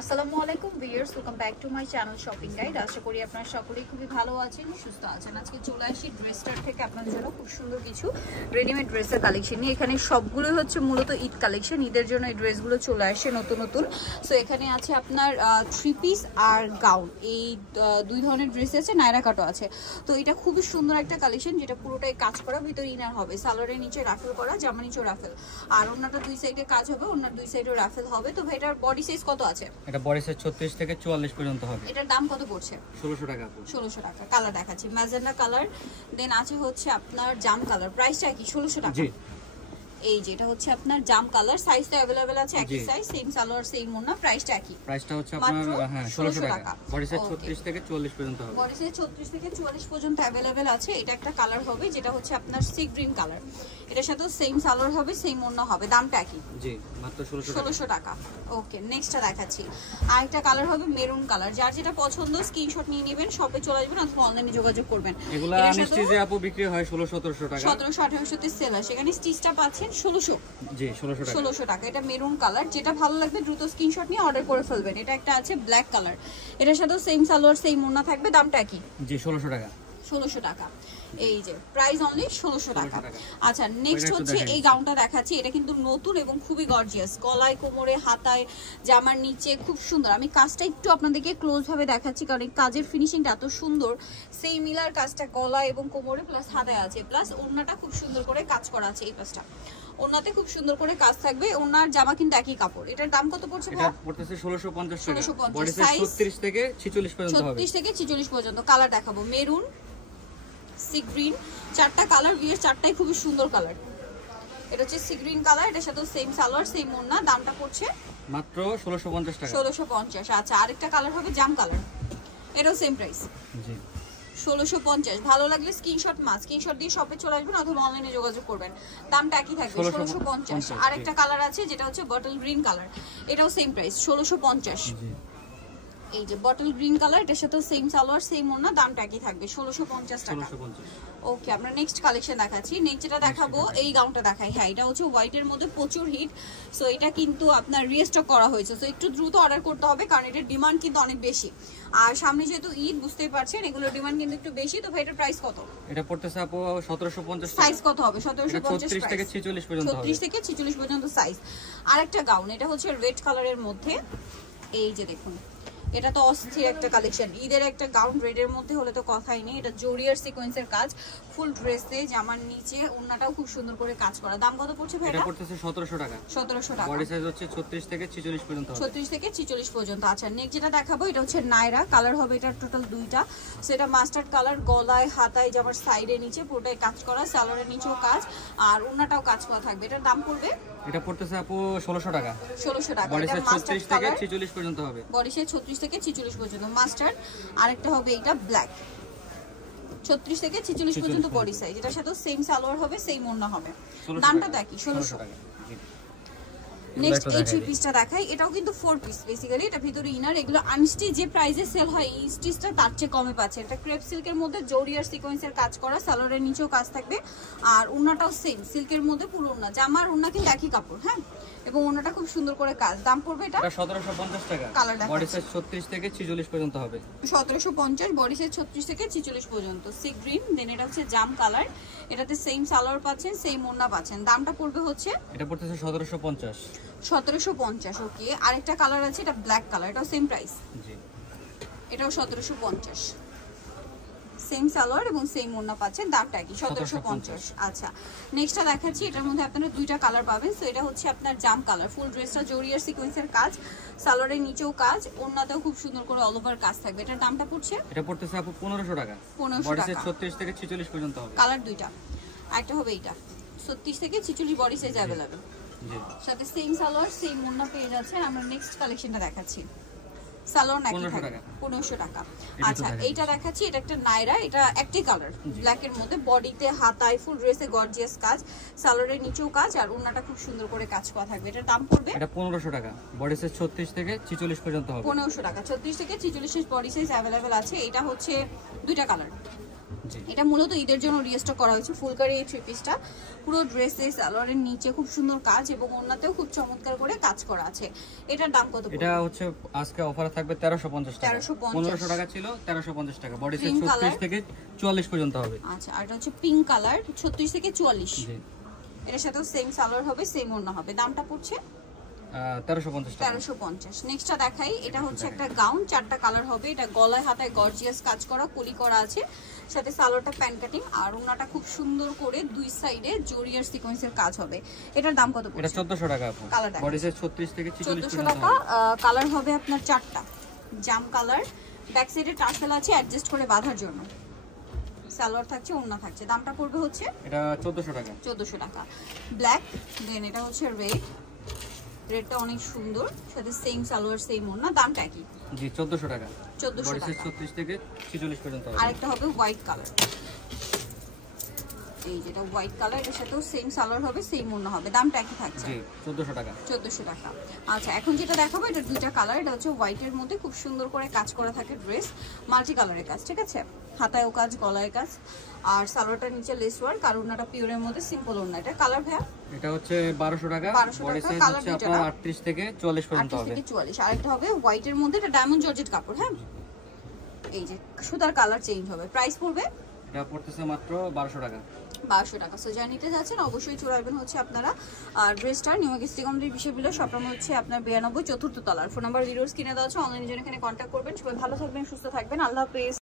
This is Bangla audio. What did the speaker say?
আসসালামু আলাইকুম viewers, welcome back to my channel shopping guide. আশা করি আপনারা সকলেই খুবই ভালো আছেন, সুস্থ আছেন। আজকে চলে আসি ড্রেসটার থেকে আপনাদের জন্য খুব সুন্দর কিছু রেডিমেড ড্রেসের কালেকশন নিয়ে। এখানে সবগুলোই হচ্ছে মূলত ঈদ কালেকশন। ঈদের জন্য এই ড্রেসগুলো চলে আসছে নতুন নতুন। সো এখানে আছে আপনার থ্রি পিস আর গাউন, এই দুই ধরনের ড্রেস আছে, নায়রা কাটও আছে। তো এটা খুবই সুন্দর একটা কালেকশন, যেটা পুরোটাই কাজ করা, ভিতরে ইনার হবে, সালোয়ারের নিচে রাফেল করা, জামা নিচেও রাফেল, আর ওনাটা দুই সাইডে কাজ হবে, ওনার দুই সাইডেও রাফেল হবে। তো ভাইটার বডি সাইজ কত আছে? এটা বডি সাইজ 36 থেকে 44 পর্যন্ত হবে। এটার দাম কত পড়ছে? 1600 টাকা। 1600 টাকা। কালার দেখাচ্ছি, ম্যাজেন্ডা কালার, দেন আছে হচ্ছে আপনার জাম কালার। প্রাইসটা কি? 1600 টাকা। জি, এই যেটা হচ্ছে আপনার জাম কালার, সাইজ তো अवेलेबल আছে, একই সাইজ, সেম সালোয়ার সেম ওড়না, প্রাইসটা কি? প্রাইসটা হচ্ছে আপনার 1600 টাকা। বডি সাইজ 36 থেকে 44 পর্যন্ত হবে। বডি সাইজ 36 থেকে 44 পর্যন্ত अवेलेबल আছে। এটা একটা কালার হবে যেটা হচ্ছে আপনার সি গ্রিন কালার। এটার সাথে সেম সালোয়ার হবে, সেম ওড়না হবে। দামটা কি? জি, মাত্র 1600 টাকা। ওকে, নেক্সটটা দেখাচ্ছি। আরেকটা কালার হবে মেরুন কালার। যার যেটা পছন্দ স্ক্রিনশট নিয়ে নেবেন, শপে চলে আসবেন অথবা অনলাইনে যোগাযোগ করবেন। এগুলা আনস্টিচে আপু বিক্রি হয় 1600-1700 টাকা। 1700-1800 তে সেল হয়, সেখানে স্টিচটা পাচ্ছেন 1600। জি, 1600 টাকা। 1600 টাকা। এটা মেরুন কালার, যেটা ভালো লাগবে দ্রুত স্ক্রিনশট নিয়ে অর্ডার করে ফেলবেন। এটা একটা আছে ব্ল্যাক কালার, এটার সাথে সেম সালোয়ার সেম ওড়না থাকবে। দামটা কি? জি, 1600 টাকা। 1600 টাকা। এই যে প্রাইস অনলি 1600 টাকা। আচ্ছা, নেক্সট হচ্ছে এই গাউনটা দেখাচ্ছি। এটা কিন্তু নতুন এবং খুবই গর্জিয়াস, গলায়, কোমরে, হাতায়, জামার নিচে খুব সুন্দর। আমি কাজটা একটু আপনাদেরকে ক্লোজ ভাবে দেখাচ্ছি, কারণ এই কাজের ফিনিশিংটা এত সুন্দর। সেই মিলার কাজটা গলায় এবং কোমরে প্লাস হাতায় আছে, প্লাস ওড়নাটা খুব সুন্দর করে কাজ করা আছে। এই পাশটা ওড়নাতে খুব সুন্দর করে কাজ থাকবে। ওড়নার জামা কিন্তু একই কাপড়। এটার দাম কত পড়ছে? এটা পড়তেছে 1650 টাকা। 1650 বডি সাইজ 36 থেকে 46 পর্যন্ত হবে। 36 থেকে 46 পর্যন্ত। কালার দেখাবো, মেরুন, সি গ্রিন, চারটা কালার, বিয়ের চারটাই খুবই সুন্দর কালার। এটা হচ্ছে সি গ্রিন কালার, এটার সাথে সেম সালোয়ার সেম ওড়না। দামটা পড়ছে মাত্র 1650 টাকা। 1650। আচ্ছা, আরেকটা কালার হবে জাম কালার, এটাও সেম প্রাইস। জি, 1650। ভালো লাগলে স্ক্রিনশট দিয়ে শপে চলে আসবেন অথবা অনলাইনে যোগাযোগ করবেন। দামটা একই থাকবে, 1650। আরেকটা কালার আছে যেটা হচ্ছে বটল গ্রিন কালার, এটাও সেম প্রাইস, 1650। জি, এই যে বটল গ্রিন কালার, এটার সাথে সেম সালোয়ার সেম ওড়না, দামটা একই থাকবে, 1650 টাকা। 1650। ওকে, আমরা নেক্সট কালেকশন দেখাচ্ছি। নেক্সট যেটা দেখাবো, এই গাউনটা দেখাই। হ্যাঁ, এটা হচ্ছে হোয়াইটের মধ্যে প্রচুর হিট। সো এটা কিন্তু আপনার রিস্টক করা হয়েছে, সো একটু দ্রুত অর্ডার করতে হবে, কারণ এটার ডিমান্ড কিন্তু অনেক বেশি। আর সামনে যেহেতু ঈদ, বুঝতেই পারছেন এগুলোর ডিমান্ড কিন্তু একটু বেশি। তো ভাই এটার প্রাইস কত? এটা পড়তেছে আপু 1750 টাকা। সাইজ কত হবে? 1750। 36 থেকে 46 পর্যন্ত হবে। 36 থেকে 46 পর্যন্ত সাইজ। আরেকটা গাউন, এটা হচ্ছে রেড কালারের মধ্যে। এই যে দেখুন, এটা তো অস্থির একটা কালেকশন। ঈদের একটা গাউন রেডের মধ্যে হলে তো কথাই নেই। এটা জরিয়ার সিকোয়েন্সের কাজ, ফুল ড্রেসে, জামার নিচে ওড়নাটাও খুব সুন্দর করে কাজ করা। দাম কত পড়ছে ভাই? এটা পড়তেছে 1700 টাকা। 1700 টাকা। বডি সাইজ হচ্ছে 36 থেকে 46 পর্যন্ত হবে। 36 থেকে 46 পর্যন্ত। আচ্ছা, নেক্সট যেটা দেখাবো, এটা হচ্ছে নায়রা কালার হবে। এটা টোটাল দুইটা, সেটা মাস্টার্ড কালার, গলায়, হাতায়, জামার সাইডে, নিচে পুরোটাই কাজ করা, সালোয়ারের নিচেও কাজ, আর ওড়নাটাও কাজ করা থাকবে। এটার দাম পড়বে? এটা পড়তেছে আপু 1600 টাকা। 1600 টাকা। বডি এটা সাইজ মাস্টার্ড 36 থেকে কালার, 46 পর্যন্ত হবে। বডি সাইজ 36 থেকে 46 পর্যন্ত মাস্টার্ড। আরেকটা হবে এটা ব্ল্যাক, 36 থেকে 46 পর্যন্ত বডি সাইজ। এটার সাথে সেম সালোয়ার হবে, সেম ওড়না হবে। দামটা দেখি 1600 টাকা। নেক্সট এই থ্রি পিসটা দেখাই। এটাও কিন্তু 4 পিস বেসিক্যালি, এটা ভিতরে ইনার। এগুলো আনস্টিচ যে প্রাইসে সেল হয়, এই স্টিচটা তার চেয়ে কমে পাচ্ছে। এটা ক্রেপ সিল্কের মধ্যে জরিয়ার সিকোয়েন্সের কাজ করা, সালোয়ারের নিচেও কাজ থাকবে, আর ওড়নাটাও সেম সিল্কের মধ্যে পুরো ওড়না। জামার ওড়না কিন্তু একই কাপড়, হ্যাঁ, এবং ওড়নাটা খুব সুন্দর করে কাজ। দাম পড়বে এটা 1750 টাকা। কালার দেখাচ্ছি, বডি সাইজ 36 থেকে 46 পর্যন্ত হবে। 1750, বডি সাইজ 36 থেকে 46 পর্যন্ত। সি গ্রিন, দেন এটা হচ্ছে জাম কালার, এটাতে সেম সালোয়ার পাচ্ছেন, সেম ওড়না পাচ্ছেন। দামটা পড়বে হচ্ছে এটা পড়তেছে 1750। 1750। ওকে, আরেকটা কালার আছে, এটা ব্ল্যাক কালার, এটাও সেম প্রাইস। জি, এটাও 1750, সেম সালোয়ার এবং সেম ওড়না পাচ্ছেন। দামটা কি? 1750। আচ্ছা, নেক্সটটা দেখাচ্ছি। এটার মধ্যে আপনারা দুইটা কালার পাবেন। সো এটা হচ্ছে আপনার জাম কালার, ফুল ড্রেসটা জরিয়ার সিকোয়েন্সের কাজ, সালোয়ারের নিচেও কাজ, ওড়নাতেও খুব সুন্দর করে অল ওভার কাজ থাকবে। এটার দামটা পড়ছে? এটা পড়তেছে আপু 1500 টাকা। 1500 বডি টাকা। সাইজ 36 থেকে 46 পর্যন্ত হবে। কালার দুইটা, আরেকটা হবে এইটা, 36 থেকে 46 বডি সাইজ अवेलेबल। জি, সাথে সেম সালোয়ার সেম ওড়না পেয়ে যাচ্ছেন। আমরা নেক্সট কালেকশনটা দেখাচ্ছি। সালোয়ার নাকি 1500 টাকা। আচ্ছা, এইটা দেখাচ্ছি। এটা একটা নায়রা, এটা একটি কালার, ব্ল্যাক এর মধ্যে, বডিতে, হাতায়, ফুল ড্রেসে গর্জিয়াস কাজ, সালোয়ারের নিচেও কাজ, আর ওড়নাটা খুব সুন্দর করে কাজ করা থাকবে। এটার দাম পড়বে? এটা 1500 টাকা। বডি সাইজ 36 থেকে 46 পর্যন্ত হবে। 1500 টাকা। 36 থেকে 46 বডি সাইজ अवेलेबल আছে। এটা হচ্ছে দুইটা কালার, এটা মূলত ঈদের জন্য রিস্টক করা হয়েছে। ফুলকারি এই থ্রি পিসটা পুরো ড্রেসে সালোয়ারের নিচে খুব সুন্দর কাজ এবং ওড়নাতেও খুব চমৎকার করে কাজ করা আছে। এটার দাম কত? এটা হচ্ছে আজকে অফারে থাকবে 1350 টাকা। 1500 টাকা ছিল, 1350 টাকা। বডি সাইজ 36 থেকে 44 পর্যন্ত হবে। আচ্ছা, আর এটা হচ্ছে পিঙ্ক কালার, 36 থেকে 44। জি, এর সাথেও সেম সালোয়ার হবে, সেম ওড়না হবে। দামটা পড়ছে 1350 টাকা। 1350। নেক্সটটা দেখাই, এটা হচ্ছে একটা গাউন, 4টা কালার হবে। এটা গলায় হাতায় গর্জিয়াস কাজ করা, কলি করা আছে, সাথে সালোয়ারটা প্যান কাটিং, আর ওড়নাটা খুব সুন্দর করে দুই সাইডে জরিয়ার সিকোয়েন্সের কাজ হবে। এটার দাম কত পড়ছে? এটা 1400 টাকা আপু। বডি সাইজ 36 থেকে 44 1400 টাকা। কালার হবে আপনার 4টা, জাম কালার, ব্যাক সাইডে টার্সেল আছে অ্যাডজাস্ট করে বাঁধার জন্য। সালোয়ার থাকছে, ওড়না থাকছে। দামটা পড়বে হচ্ছে এটা 1400 টাকা। 1400 টাকা। ব্ল্যাক, দেন এটা হচ্ছে রেড, রেডটা অনেক সুন্দর, সাথে সেম সালোয়ার সেম ওড়না। দামটা কি? জি, 1400 টাকা। 1400 বডি সাইজ টাকা। 36 থেকে 46 পর্যন্ত হবে। আরেকটা হবে হোয়াইট কালার, এই যেটা হোয়াইট কালার, এর সাথেও সেম সালোয়ার হবে, সেম ওড়না হবে। দামটা কি থাকছে? জি, 1400 টাকা। 1400 টাকা। আচ্ছা, এখন যেটা দেখাবো এটা দুইটা কালার। এটা হচ্ছে হোয়াইটের মধ্যে খুব সুন্দর করে কাজ করা থাকে ড্রেস, মাল্টি কালারের কাজ, ঠিক আছে? হাতায়ও কাজ, গলায় কাজ, আর সালোয়ারটা নিচে লেস ওয়ার্ক, আর ওড়নাটা পিওরের মধ্যে সিম্পল ওড়না। এটা কালার ভাইয়া? এটা হচ্ছে 1200 টাকা। বডি সাইজ হচ্ছে আপনার 38 থেকে 44 পর্যন্ত হবে। 38 থেকে 44। আরেকটা হবে হোয়াইটের মধ্যে, এটা ডায়মন্ড জর্জেট কাপড়, হ্যাঁ? এই যে সুতার কালার চেঞ্জ হবে। প্রাইস পড়বে? এটা পড়তেছে মাত্র 1200 টাকা। 1200 টাকা। সো যা নিতে যাচ্ছেন অবশ্যই চলে আসবেন হচ্ছে আপনারা ড্রেসটা নিউ গেস্টিগমদের বিষয় বিলো শপটা হচ্ছে আপনার 92 চতুর্থ তলার। ফোন নাম্বার ভিডিওস কিনে দেওয়া আছে, অনলাইনে জন্য এখানে কন্ট্যাক্ট করবেন। সবাই ভালো থাকবেন, সুস্থ থাকবেন, আল্লাহ হাফেজ।